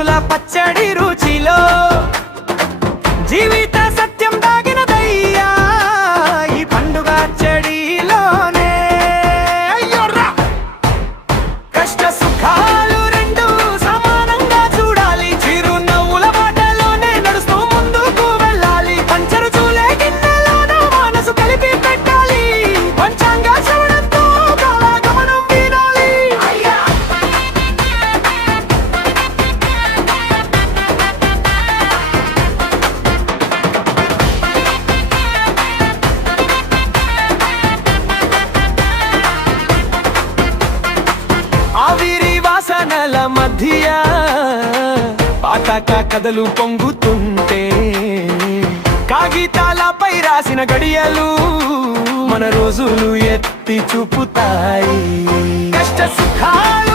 రుచుల పచ్చడి రుచిలో జీవిత సత్యం దాగినదయ్యా ఈ పండుగ చెడిలోనే. అయ్యోరా కష్ట సుఖాలు రెండు సమానంగా చూడాలి, చిరునవ్వుల బాటలోనే నడుస్తూ ముందుకు వెళ్ళాలి. పంచరుచులే గిన్నెలోన మనసు కలిపి పెట్టాలి, పంచాంగ శ్రవణంతో కాలగమనం వినాలి. ఆవిరి వాసనల మధ్య పాతాక కథలు పొంగుతుంటే, కాగితాలపై రాసిన గడియలు మన రోజులు ఎత్తి చూపుతాయి. కష్ట సుఖాలు